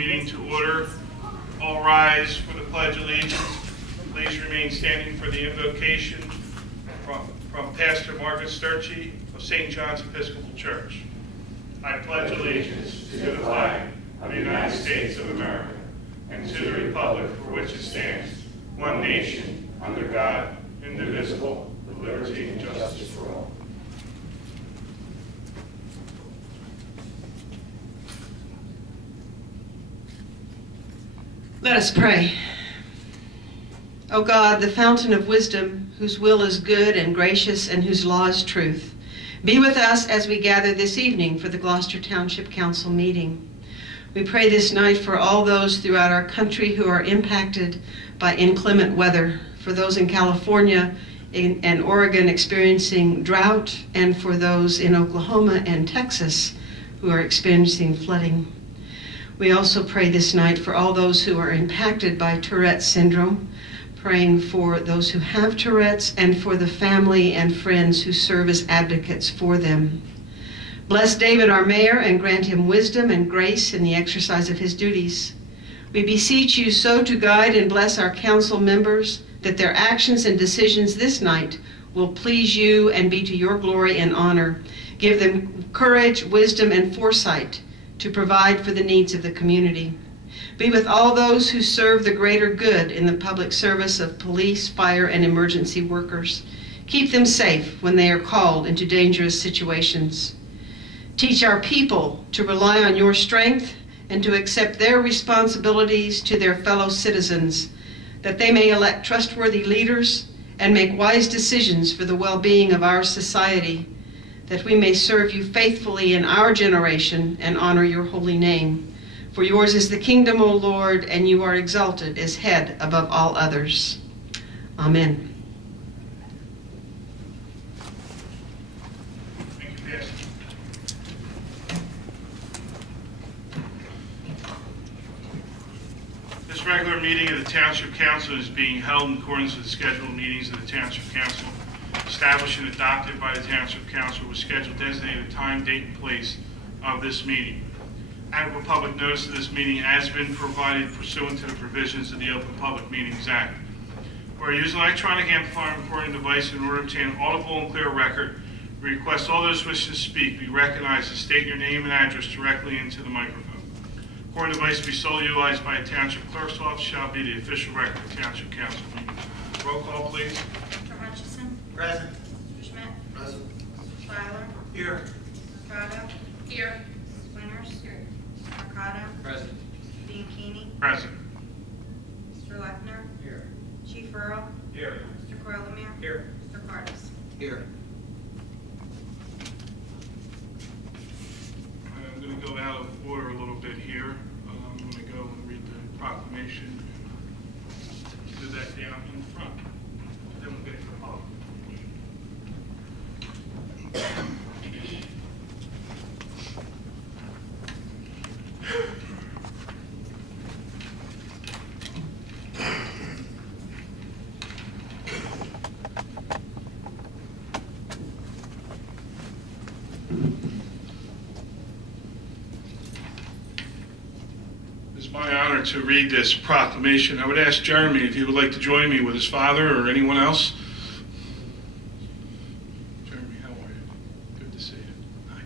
meeting to order. All rise for the Pledge of Allegiance. Please remain standing for the invocation from Pastor Margaret Sturchy of St. John's Episcopal Church. I pledge allegiance to the flag of the United States of America and to the republic for which it stands, one nation, under God, indivisible, with liberty and justice for all. Let us pray. O God, the fountain of wisdom, whose will is good and gracious and whose law is truth, be with us as we gather this evening for the Gloucester Township Council meeting. We pray this night for all those throughout our country who are impacted by inclement weather, for those in California and Oregon experiencing drought, and for those in Oklahoma and Texas who are experiencing flooding. We also pray this night for all those who are impacted by Tourette's syndrome, praying for those who have Tourette's and for the family and friends who serve as advocates for them. Bless David, our mayor, and grant him wisdom and grace in the exercise of his duties. We beseech you so to guide and bless our council members that their actions and decisions this night will please you and be to your glory and honor. Give them courage, wisdom, and foresight to provide for the needs of the community. Be with all those who serve the greater good in the public service of police, fire, and emergency workers. Keep them safe when they are called into dangerous situations. Teach our people to rely on your strength and to accept their responsibilities to their fellow citizens, that they may elect trustworthy leaders and make wise decisions for the well-being of our society, that we may serve you faithfully in our generation and honor your holy name. For yours is the kingdom, O Lord, and you are exalted as head above all others. Amen. Thank you, Pastor. This regular meeting of the Township Council is being held in accordance with the scheduled meetings of the Township Council, established and adopted by the Township Council, with scheduled designated time, date, and place of this meeting. Adequate public notice of this meeting has been provided pursuant to the provisions of the Open Public Meetings Act. Where using an electronic amplifying recording device in order to obtain an audible and clear record, we request all those wishing to speak be recognized and state your name and address directly into the microphone. Recording device to be solely utilized by a Township Clerk's Office shall be the official record of the Township Council meeting. Roll call, please. Mr. Hutchison? Present. Mr. Schmidt? Present. Mr. Schuyler? Here. Mercado? Here. Mrs. Winters? Here. Mercado? Present. Bianchini? Present. Mr. Lechner? Here. Chief Earl? Here. Mr. Coilemere? Here. Mr. Cardis? Here. I'm going to go out of order a little bit here. I'm going to go and read the proclamation and do that down in front. Then we'll get to the public. It's my honor to read this proclamation. I would ask Jeremy if he would like to join me with his father or anyone else. Jeremy, how are you? Good to see you. Hi.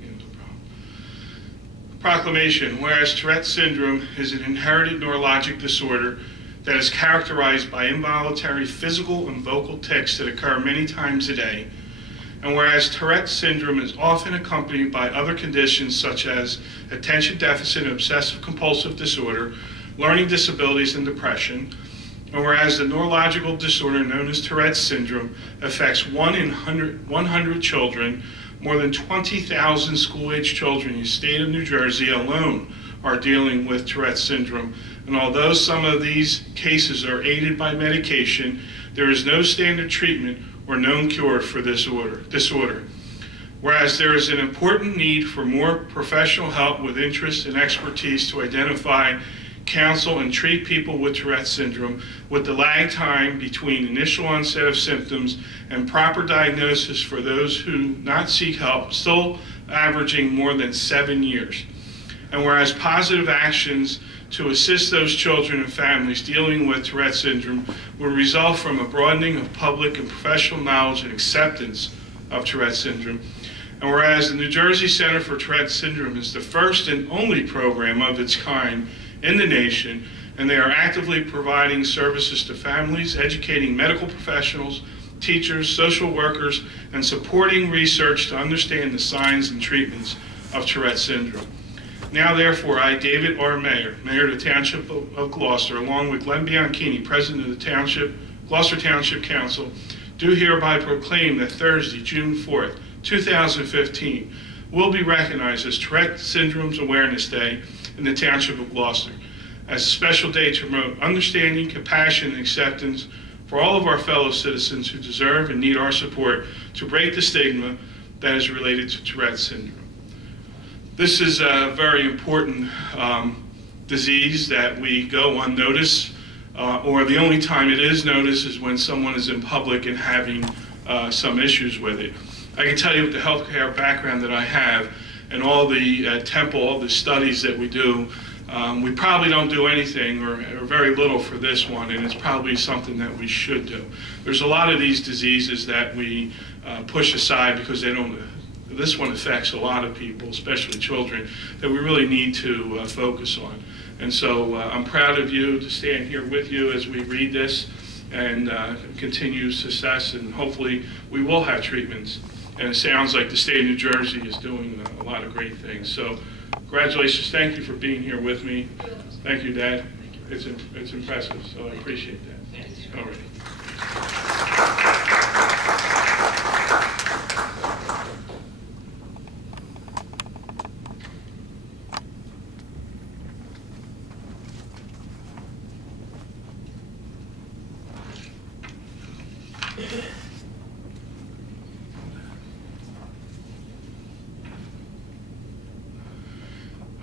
Yeah, no problem. Proclamation. Whereas Tourette's syndrome is an inherited neurologic disorder that is characterized by involuntary physical and vocal tics that occur many times a day, and whereas Tourette's syndrome is often accompanied by other conditions such as attention deficit and obsessive compulsive disorder, learning disabilities, and depression, and whereas the neurological disorder known as Tourette's syndrome affects 1 in 100 children, more than 20,000 school-age children in the state of New Jersey alone are dealing with Tourette's syndrome. And although some of these cases are aided by medication, there is no standard treatment or known cure for this disorder. Whereas there is an important need for more professional help with interest and expertise to identify, counsel, and treat people with Tourette's syndrome, with the lag time between initial onset of symptoms and proper diagnosis for those who not seek help still averaging more than 7 years. And whereas positive actions to assist those children and families dealing with Tourette syndrome will result from a broadening of public and professional knowledge and acceptance of Tourette syndrome. And whereas the New Jersey Center for Tourette Syndrome is the first and only program of its kind in the nation, and they are actively providing services to families, educating medical professionals, teachers, social workers, and supporting research to understand the signs and treatments of Tourette syndrome. Now, therefore, I, David R. Mayer, Mayor of the Township of Gloucester, along with Glenn Bianchini, President of the Gloucester Township Council, do hereby proclaim that Thursday, June 4th, 2015, will be recognized as Tourette Syndrome's Awareness Day in the Township of Gloucester, as a special day to promote understanding, compassion, and acceptance for all of our fellow citizens who deserve and need our support to break the stigma that is related to Tourette syndrome. This is a very important disease that we go unnoticed, or the only time it is noticed is when someone is in public and having some issues with it. I can tell you with the healthcare background that I have and all the all the studies that we do, we probably don't do anything or very little for this one, and it's probably something that we should do. There's a lot of these diseases that we push aside because they don't. This one affects a lot of people, especially children, that we really need to focus on. And so I'm proud of you to stand here with you as we read this and continue success, and hopefully we will have treatments. And it sounds like the state of New Jersey is doing a lot of great things. So congratulations, thank you for being here with me. Thank you, Dad. It's impressive, so I appreciate that. All right.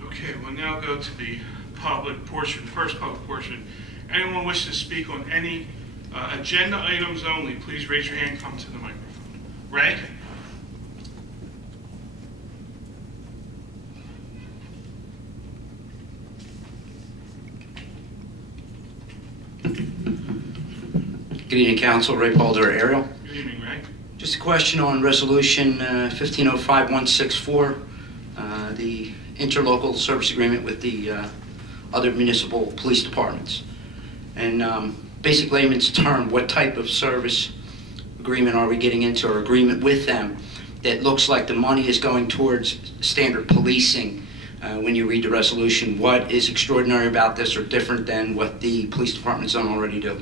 Okay, we'll now go to the public portion, first public portion. Anyone wish to speak on any agenda items only, please raise your hand, come to the microphone. Ray? Good evening, Council. Ray Balder, Ariel. Good evening, Ray. Just a question on Resolution 1505164, the interlocal service agreement with the other municipal police departments. And basic layman's term, what type of service agreement are we getting into, or agreement with them that looks like the money is going towards standard policing? When you read the resolution, what is extraordinary about this or different than what the police departments don't already do?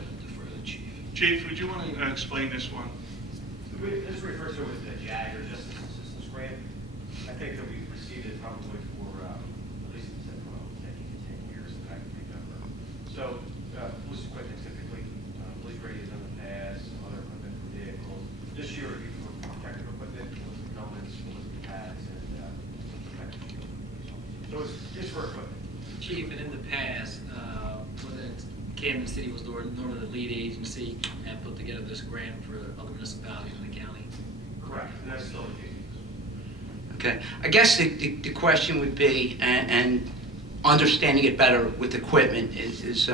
Chief, would you want to explain this one? This refers to it as the JAG, or Justice Assistance Grant. I think that we've received it probably for at least 10 to 10 years, if I can remember. So, police equipment typically, police radios in the past, some other equipment for vehicles. This year it would be for protective equipment, ballistic helmets, ballistic pads, and some protective shields. So it's just for equipment. Chief, and in the past, Camden City was normally the lead agency and put together this grant for other municipalities in the county. Correct, and that's still the case. Okay. I guess the question would be, and understanding it better with equipment is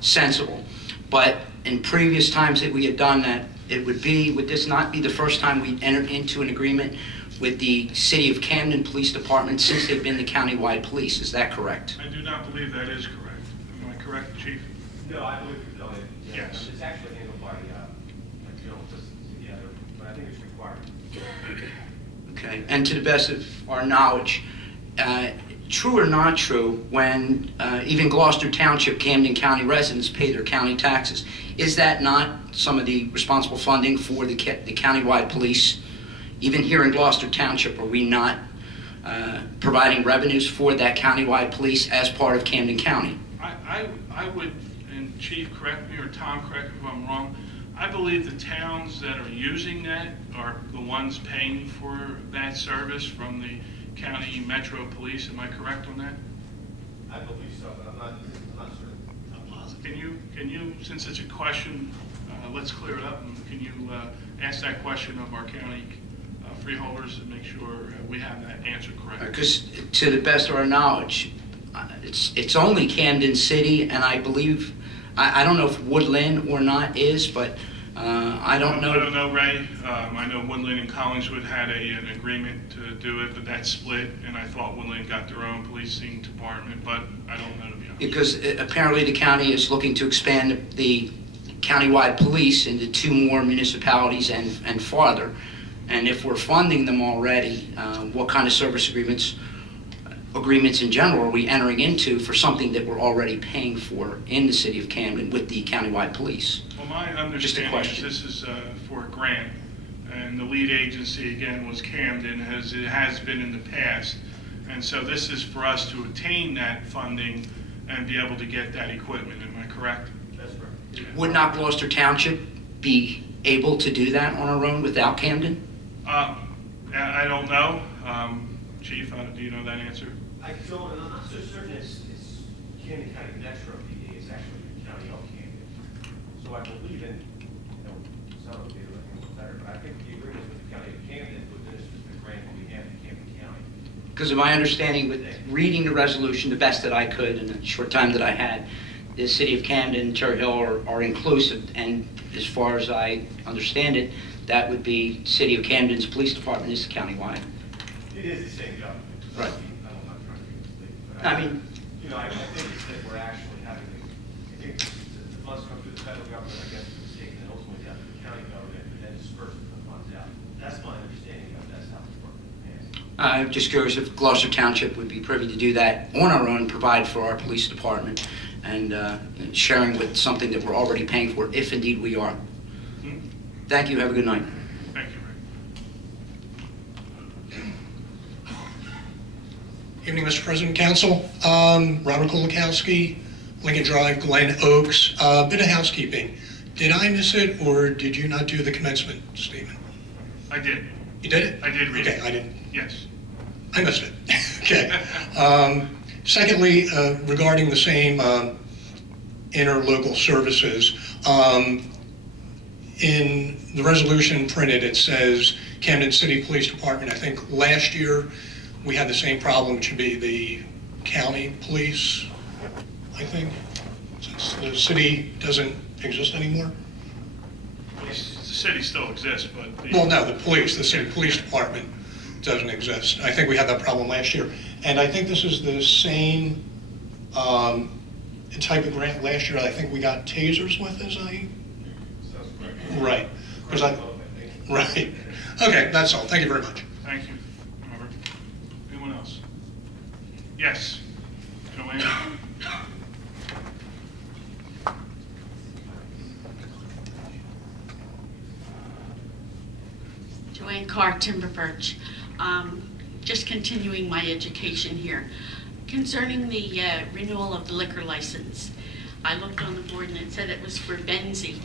sensible, but in previous times that we had done that, would this not be the first time we entered into an agreement with the City of Camden Police Department since they've been the countywide police? Is that correct? I do not believe that is correct. Am I correct, Chief? No, I believe we've done it. Yeah. Yes. It's actually handled by general assistance together, but I think it's required. Okay. And to the best of our knowledge, true or not true, when even Gloucester Township, Camden County residents pay their county taxes, is that not some of the responsible funding for the countywide police? Even here in Gloucester Township, are we not providing revenues for that countywide police as part of Camden County? I would, and Chief, correct me, or Tom, correct me if I'm wrong, I believe the towns that are using that are the ones paying for that service from the county metro police. Am I correct on that? I believe so, but I'm not certain. I'm positive. Can you, since it's a question, let's clear it up, and can you ask that question of our county freeholders and make sure we have that answer correct. Because to the best of our knowledge, it's only Camden City, and I believe, I don't know if Woodland or not is, but I don't know. I don't know, Ray. I know Woodland and Collingswood had an agreement to do it, but that split, and I thought Woodland got their own policing department, but I don't know, to be honest. Because apparently the county is looking to expand the countywide police into 2 more municipalities and farther. And if we're funding them already, what kind of service agreements in general are we entering into for something that we're already paying for in the city of Camden with the countywide police? Well, my understanding is this is for a grant, and the lead agency, again, was Camden, as it has been in the past. And so this is for us to obtain that funding and be able to get that equipment. Am I correct? That's correct. Yeah. Would not Gloucester Township be able to do that on our own without Camden? I don't know. Chief, do you know that answer? I don't, and I'm not so certain it's Camden County Metro PD, it's actually the County of Camden. So I believe in, some of you looking a little better, but I think the agreement with the County of Camden would administer the grant on behalf of Camden County. Because of my understanding, with reading the resolution the best that I could in the short time that I had, the city of Camden and Cherry Hill are inclusive, and as far as I understand it, that would be city of Camden's police department is countywide. It is the same government. Right. I'm not trying to be mistaken, but I mean, I think it's that we're actually having, I think the funds come through the federal government, I guess, to the state, and then ultimately down to the county government, and then disperse the funds out. That's my understanding of that's how it's working in the past. I'm just curious if Gloucester Township would be privy to do that on our own, provide for our police department, and sharing with something that we're already paying for, if indeed we are. Thank you. Have a good night. Thank you, Ray. Evening, Mr. President, Council. Robert Kolakowski, Lincoln Drive, Glen Oaks. Bit of housekeeping. Did I miss it, or did you not do the commencement statement? I did. You did it? I did read it. Okay, I didn't. Yes. I missed it. Okay. Secondly, regarding the same interlocal services, in the resolution printed, it says Camden City Police Department. I think last year we had the same problem. It should be the county police, I think, since the city doesn't exist anymore. The city still exists, but Well, no, the city police department doesn't exist. I think we had that problem last year. And I think this is the same type of grant last year. I think we got tasers with, right. Right. Okay, that's all. Thank you very much. Thank you, Robert. Anyone else? Yes. Joanne? Joanne Carr, Timber Birch. Just continuing my education here. Concerning the renewal of the liquor license, I looked on the board and it said it was for Benzie,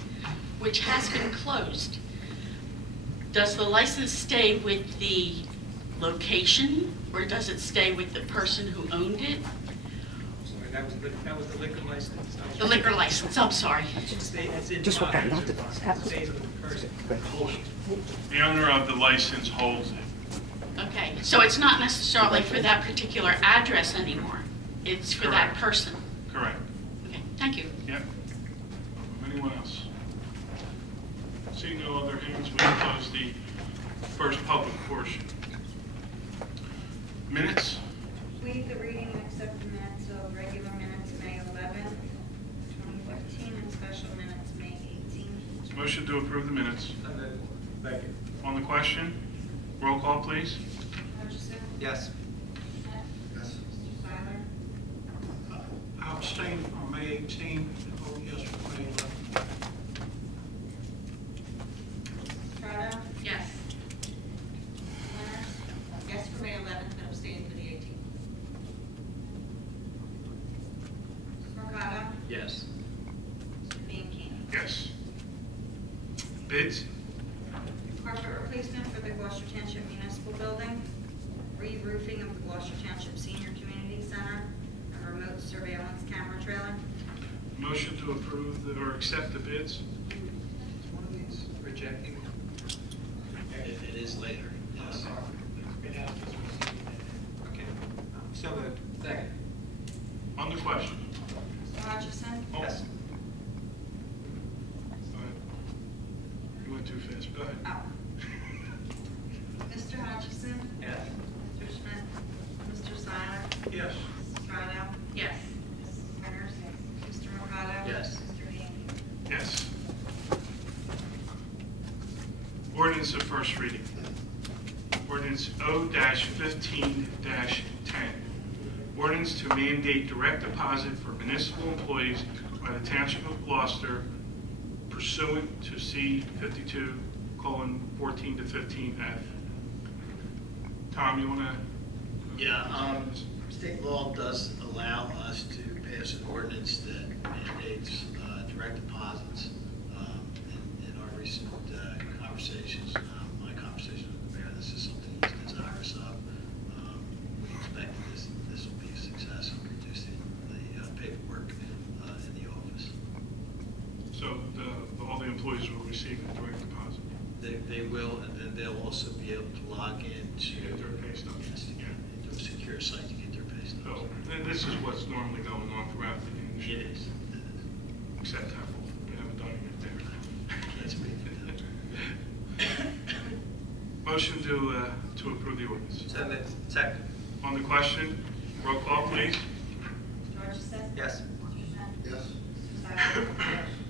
which has been closed. Does the license stay with the location, or does it stay with the person who owned it? Sorry, that was the liquor license. The liquor license, I'm sorry. Just what that not stays with the person. The owner of the license holds it. Okay, so it's not necessarily for that particular address anymore. It's for that Correct. person. Correct. Okay, thank you. Yep. Anyone else? Seeing no other hands, we will close the first public portion. Minutes? Waive the reading and accept the minutes of regular minutes May 11th, 2015, and special minutes May 18th. Motion to approve the minutes. Thank you. On the question, roll call, please. Hutchison? Yes. Net? Yes. Mr. Seiler? I abstained on May 18 and voted yes for May 11. Estrada? Yes. Leonard? Yes for May 11th, but abstaining for the 18th. Mercado? Yes. Mr. Bianchini? Yes. Bids? Carpet replacement for the Gloucester Township Municipal Building, re-roofing of the Gloucester Township Senior Community Center, and remote surveillance camera trailer. Motion to approve or accept the bids. One of these rejecting. It is later. went too fast. Go ahead. Oh. Mr. Hutchison? Yes. Mr. Schmidt? Mr. Seiler? Yes. Mrs. Strato? Yes. Mrs. Winters? Mr. Mercado? Yes. Mr. Haney? Yes. Ordinance of first reading. Ordinance O-15-10. Ordinance to mandate direct deposit for municipal employees by the Township of Gloucester pursuant to C 52:14 to 15F. Tom, you want to? Yeah, state law does allow us to pass an ordinance that mandates direct deposits. In our recent conversations, my conversation with the mayor, this is something he's desirous of. We expect this will be a success in reducing the paperwork in the office. So all the employees will receive a direct deposit. They will, and then they'll also be able to log in to Get their pay stub. yes, to into a secure site to get their pay stubs. So and this is what's normally going on throughout the industry. It is. Except Apple. We haven't done it there. That's me. Motion to approve the ordinance. So moved. Second. On the question, roll call, please. Mr. Hutchison? Yes. Mr. Schmidt? Yes. Mr. Seiler?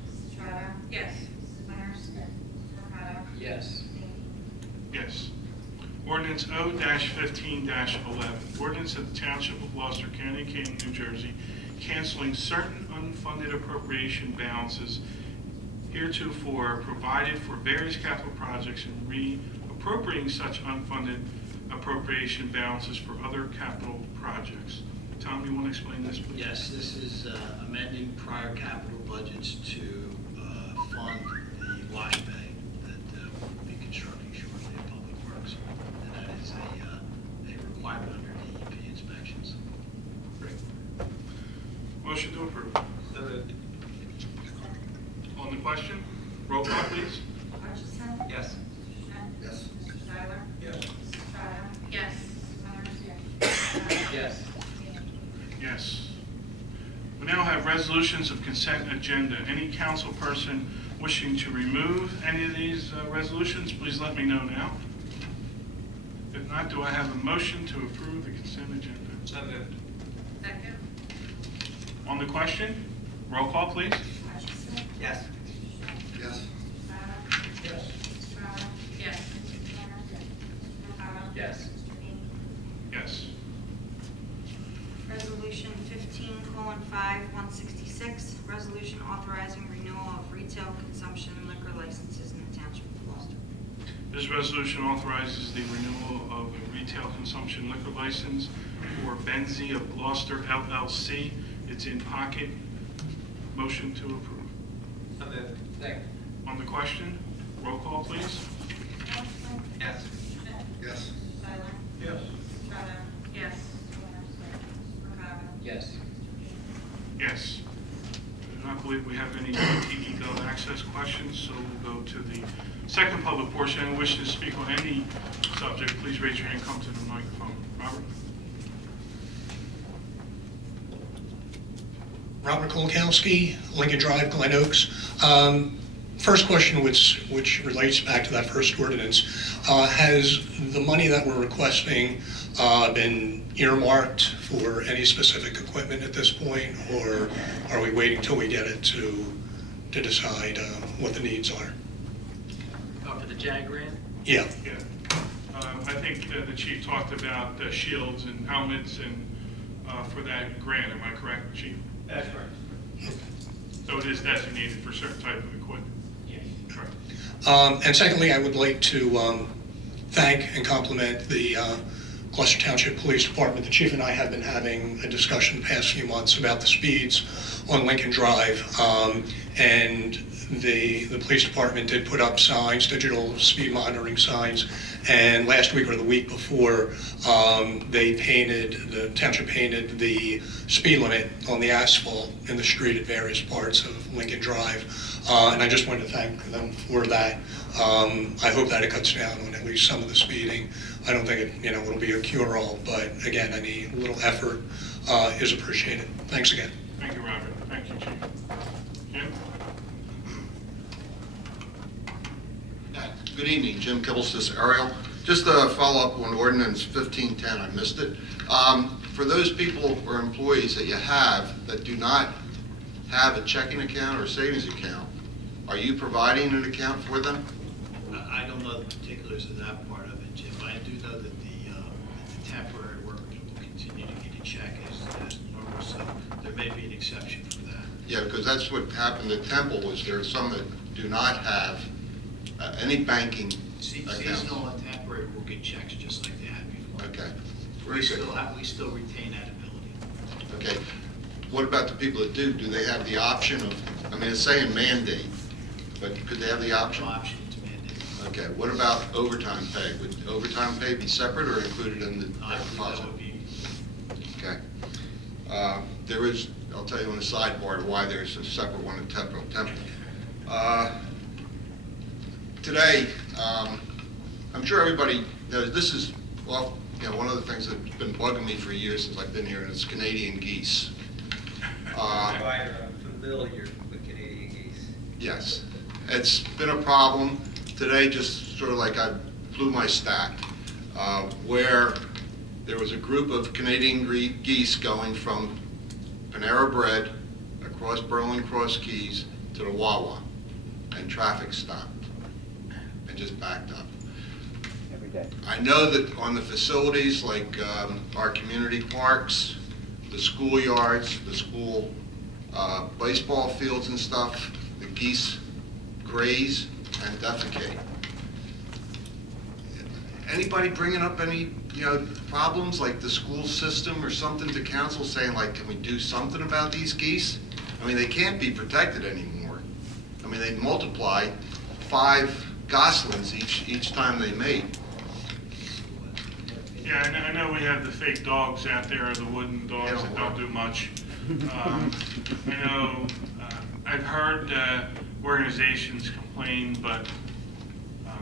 Mrs. Strato? Yes. Mrs. Winters? Mr. Mercado? Yes. Mr. Haney? Yes. Ordinance O-15-11. Ordinance of the Township of Gloucester County, Canton, New Jersey, canceling certain unfunded appropriation balances heretofore provided for various capital projects and reappropriating such unfunded appropriation balances for other capital projects. Tom, you want to explain this, please? Yes, this is amending prior capital budgets to fund the wash bay that we'll be constructing shortly at Public Works. And that is a requirement under DEP inspections. Great. Motion to approve. So moved. On the question, roll call, please. Hutchison? Yes. Schmidt? Yes. Mr. Seiler? Yes. Mrs. Strato? Yes. Mrs. Winters? Yes. Yes. We now have resolutions of consent agenda. Any council person wishing to remove any of these resolutions, please let me know now. If not, do I have a motion to approve the consent agenda? So moved. Second? On the question, roll call, please. Hutchison? Yes. Yes. Seiler? Yes. Mrs. Strato? Yes. Mrs. Winters? Mr. Mercado? Yes. Mr. Haney? Yes. Resolution 15:5-166, resolution authorizing renewal of retail consumption liquor licenses in the Township of Gloucester. This resolution authorizes the renewal of a retail consumption liquor license for Benzie of Gloucester LLC. It's in pocket. Motion to approve. So moved. Second. On the question, roll call, please. Hutchison? Yes. Schmidt? Yes. Seiler? Yes. Strato? Yes. Mercado? Yes. Yes. I do not believe we have any DE Gov access questions, so we'll go to the second public portion. Anyone wishing to speak on any subject, please raise your hand, come to the microphone. Robert? Robert Kolakowski, Lincoln Drive, Glen Oaks. First question, which relates back to that first ordinance, has the money that we're requesting been earmarked for any specific equipment at this point, or are we waiting till we get it to decide what the needs are? For the JAG grant? Yeah. Yeah. I think the chief talked about shields and helmets and for that grant. Am I correct, Chief? That's correct. So it is designated for certain type of equipment? Yes. Correct. And secondly, I would like to thank and compliment the Gloucester Township Police Department. The chief and I have been having a discussion the past few months about the speeds on Lincoln Drive. And the police department did put up signs, digital speed monitoring signs. And last week or the week before, the township painted the speed limit on the asphalt in the street at various parts of Lincoln Drive. And I just wanted to thank them for that. I hope that it cuts down on at least some of the speeding. I don't think it'll be a cure-all, but again, any little effort is appreciated. Thanks again. Thank you, Robert. Thank you, Chief. Jim? Good evening, Jim Kibblestis, Ariel. Just a follow-up on ordinance 1510, I missed it. For those people or employees that you have that do not have a checking account or savings account, are you providing an account for them? I don't know the particulars of that part of it, Jim. I do know that the temporary workers will continue to get a check as normal, so there may be an exception for that. Yeah, because that's what happened at Temple, was there are some that do not have any banking accounts. Seasonal and temporary will get checks just like they had before. Okay. We still retain that ability. Okay. What about the people that do? Do they have the option of, I mean, it's saying mandate, but could they have the option? Option to mandate. Okay. What about overtime pay? Would overtime pay be separate or included in the deposit? That would be. Okay. There is, I'll tell you on the sidebar why there's a separate one at Temple. Today, I'm sure everybody knows this is, well, you know, one of the things that's been bugging me for years since I've been here, and it's Canadian geese. I'm familiar with Canadian geese. Yes, it's been a problem. Today, just sort of like I blew my stack, where there was a group of Canadian geese going from Panera Bread across Berlin Cross Keys to the Wawa, and traffic stopped and just backed up. Every day. I know that on the facilities like our community parks, the schoolyards, the school baseball fields and stuff, the geese graze and defecate. Anybody bringing up any, you know, problems like the school system or something to council saying like, can we do something about these geese? I mean, they can't be protected anymore. I mean, they multiply 5 goslings each time they mate. Yeah, I know we have the fake dogs out there, the wooden dogs that don't do much. I know I've heard organizations complain, but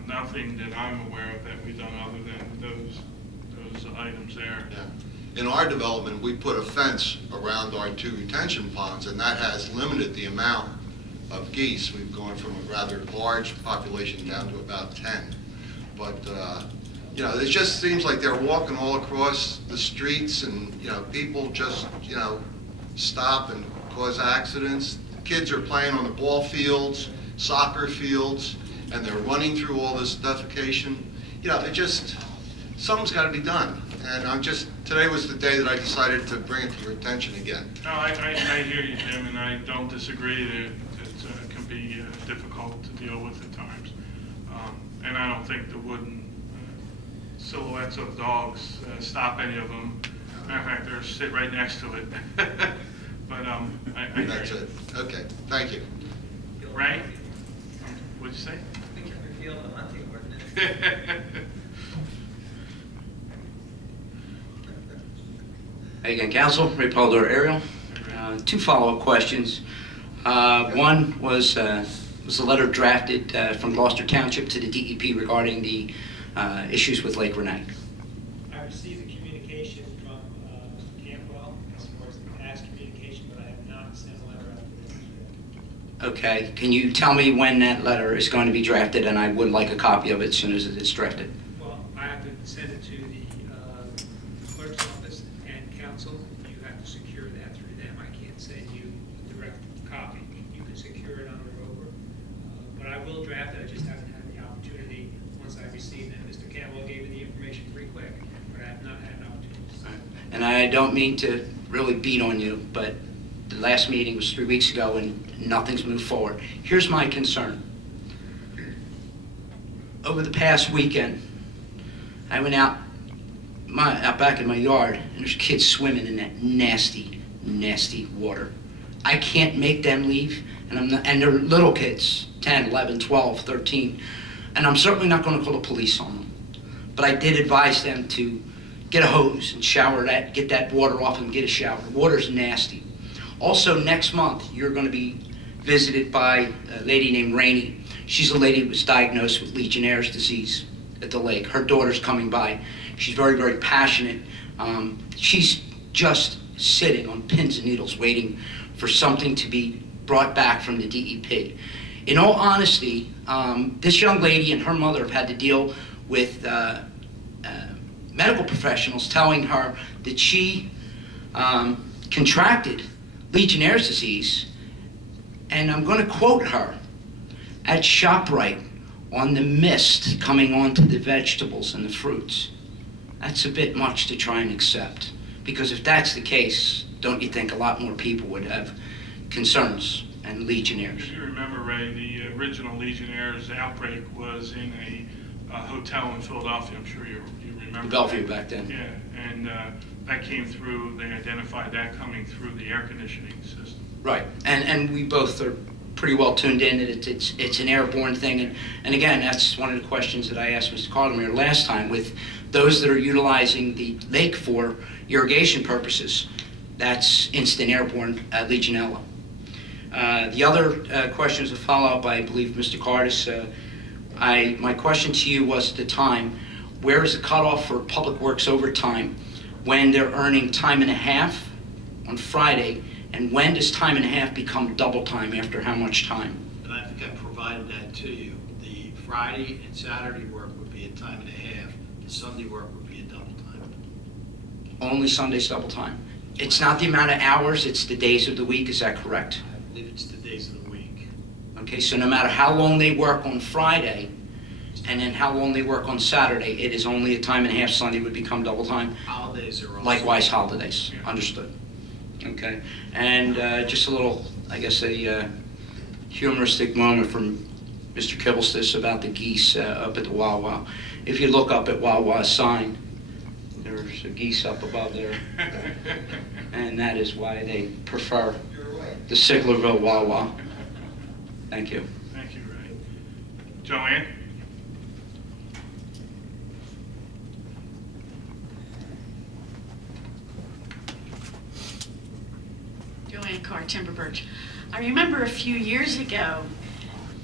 nothing that I'm aware of that we've done other than those items there. Yeah. In our development, we put a fence around our 2 retention ponds, and that has limited the amount of geese. We've gone from a rather large population down to about 10. But you know, it just seems like they're walking all across the streets, and you know, people just, you know, stop and cause accidents. Kids are playing on the ball fields, soccer fields, and they're running through all this defecation. You know, it just, something's got to be done. And today was the day that I decided to bring it to your attention again. No, I hear you, Jim, and I don't disagree that it can be difficult to deal with at times. And I don't think the wooden silhouettes of dogs stop any of them. Matter of fact, they're sit right next to it. But I hear That's you. it. Okay, thank you. Ray, what'd you say? I think you're repealing the hunting ordinance. Hey again, Council, Ray Polder, Ariel. 2 follow-up questions. One was a letter drafted from Gloucester Township to the DEP regarding the issues with Lake Renee. I received a communication from Mr. Campwell as far as the past communication, but I have not sent a letter out to them yet. Okay, can you tell me when that letter is going to be drafted, and I would like a copy of it as soon as it's drafted. Well, I have to send it to the clerk's office and council. You have to secure that through them. I can't send you a direct copy. You can secure it on the rover. But I will draft it. I just haven't had the opportunity once I receive it. Mr. Campbell gave me the information pretty quick, but I have not had an opportunity to sign it. And I don't mean to really beat on you, but the last meeting was 3 weeks ago and nothing's moved forward. Here's my concern. Over the past weekend, I went out back in my yard, and there's kids swimming in that nasty, nasty water. I can't make them leave, and they're little kids, 10, 11, 12, 13, and I'm certainly not going to call the police on them. But I did advise them to get a hose and shower that, get that water off and get a shower. The water's nasty. Also, next month, you're going to be visited by a lady named Rainey. She's a lady who was diagnosed with Legionnaire's disease at the lake. Her daughter's coming by. She's very, very passionate. She's just sitting on pins and needles waiting for something to be brought back from the DEP. In all honesty, this young lady and her mother have had to deal with medical professionals telling her that she contracted Legionnaire's disease, and I'm going to quote her, at ShopRite on the mist coming onto the vegetables and the fruits. That's a bit much to try and accept, because if that's the case, don't you think a lot more people would have concerns and Legionnaires? If you remember, Ray, the original Legionnaires outbreak was in a hotel in Philadelphia. I'm sure you remember. Bellevue that. back then. Yeah, and that came through, they identified that coming through the air conditioning system. Right, and we both are pretty well tuned in that it's an airborne thing, and again, that's one of the questions that I asked Mr. Caldermeyer last time, with those that are utilizing the lake for irrigation purposes, that's instant airborne Legionella. The other question is a follow-up, I believe, Mr. Cardis. My question to you was at the time, where is the cutoff for public works overtime when they're earning time and a half on Friday, and when does time and a half become double time after how much time? And I think I provided that to you. The Friday and Saturday work would be a time and a half. The Sunday work would be a double time. Only Sunday's double time. It's not the amount of hours, it's the days of the week, is that correct? I believe it's the days of the week. Okay, so no matter how long they work on Friday, and then how long they work on Saturday, it is only a time and a half. Sunday would become double time? Holidays are also. Likewise, holidays. Yeah. Understood. Okay. And just a little, I guess, a humoristic moment from Mr. Kibblestis about the geese up at the Wawa. If you look up at Wawa's sign, there's a geese up above there. And that is why they prefer the Siglerville Wawa. Thank you. Thank you, Ray. Joanne? Joanne Carr, Timber Birch. I remember a few years ago,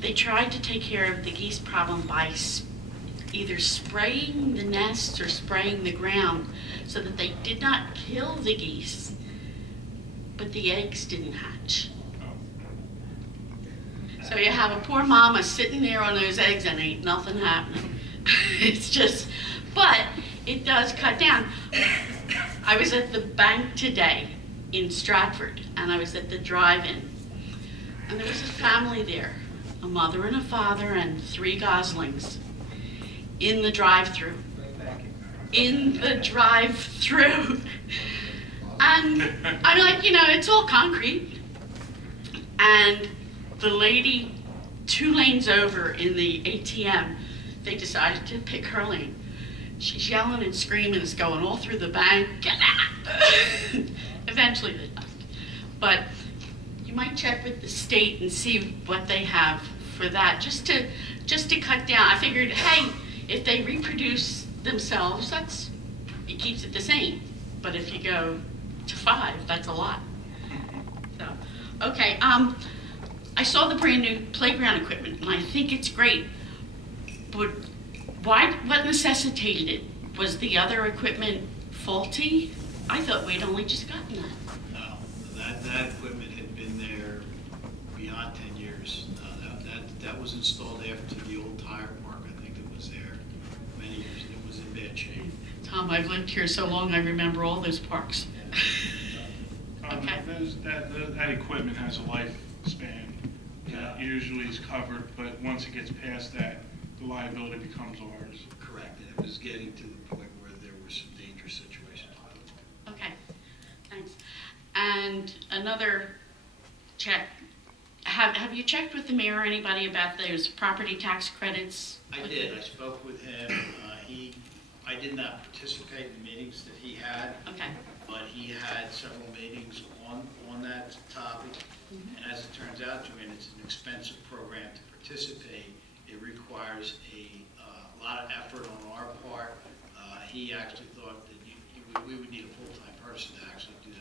they tried to take care of the geese problem by either spraying the nests or spraying the ground so that they did not kill the geese, but the eggs didn't hatch. So you have a poor mama sitting there on those eggs and ain't nothing happening. It's just, but it does cut down. I was at the bank today in Stratford, and I was at the drive-in, and there was a family there, a mother and a father and 3 goslings in the drive-through. In the drive-through. And I'm like, you know, it's all concrete. And the lady 2 lanes over in the ATM, they decided to pick her lane. She's yelling and screaming, it's going all through the bank. Get out! Eventually they left. But you might check with the state and see what they have for that, just to cut down. I figured, hey, if they reproduce themselves, it keeps it the same. But if you go to 5, that's a lot. So, okay, I saw the brand new playground equipment, and I think it's great. But what necessitated it? Was the other equipment faulty? I thought we'd only just gotten that. No, that equipment had been there beyond 10 years. That was installed after the old tire park. I think it was there many years, and it was in bad shape. Tom, I've lived here so long, I remember all those parks. Okay. That equipment has a lifespan that usually is covered, but once it gets past that, the liability becomes ours. Correct, and it was getting to the point where there were some dangerous situations. Okay, thanks. And another check. Have you checked with the mayor or anybody about those property tax credits? I did. I spoke with him. I did not participate in meetings that he had. Okay. But he had several meetings on that topic. Mm-hmm. And as it turns out, Joanne, it's an expensive program to participate. It requires a lot of effort on our part. He actually thought that we would need a full-time person to actually do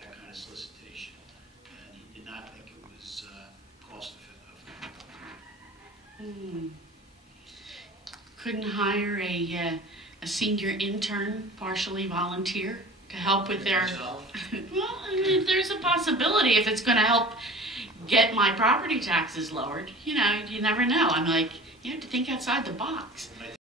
that kind of solicitation. And he did not think it was cost-effective. Couldn't hire a senior intern, partially volunteer, to help with their... Well, I mean, there's a possibility if it's going to help get my property taxes lowered. You know, you never know. I'm like, you have to think outside the box. I